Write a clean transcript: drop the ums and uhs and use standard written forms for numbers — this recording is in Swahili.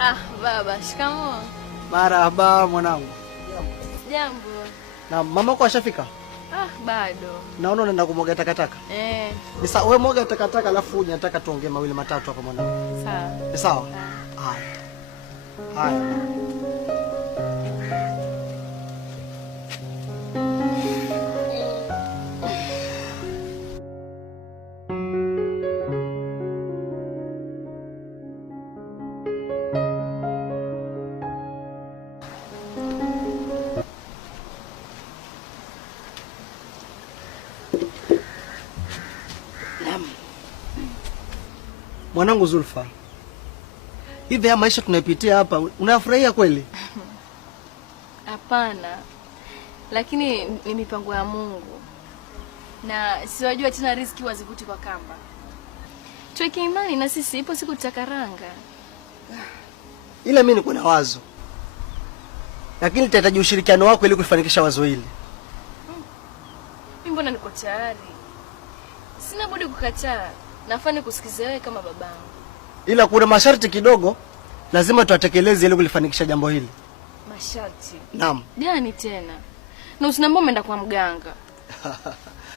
Ah, baba, shikamoo. Marahaba mwanangu. Jambo. Na mama yako ashafika? Ah, bado. Naona unaenda kumwaga takataka. Ni sawa, wewe mwaga takataka alafu uje nataka tuongee mawili matatu hapa mwanangu. Sawa. Ni sawa? Haya. Haya. Mwanangu Zulfa, hivi ya maisha tunapitia hapa unafurahia kweli? Hapana, lakini ni mipango ya Mungu, na siwajua tena riziki wazivuti kwa kamba. Tuweke imani na sisi, ipo siku tutakaranga. Ila mimi niko na wazo, lakini nitahitaji ushirikiano wako ili kufanikisha wazo hili. Mimi mbona niko tayari, sina budi kukataa. Nafanya kusikiza wewe kama babangu. Ila kuna masharti kidogo lazima tuatekeleze ili kulifanikisha jambo hili. Masharti? Naam. Gani tena? Na usiniambie umeenda kwa mganga.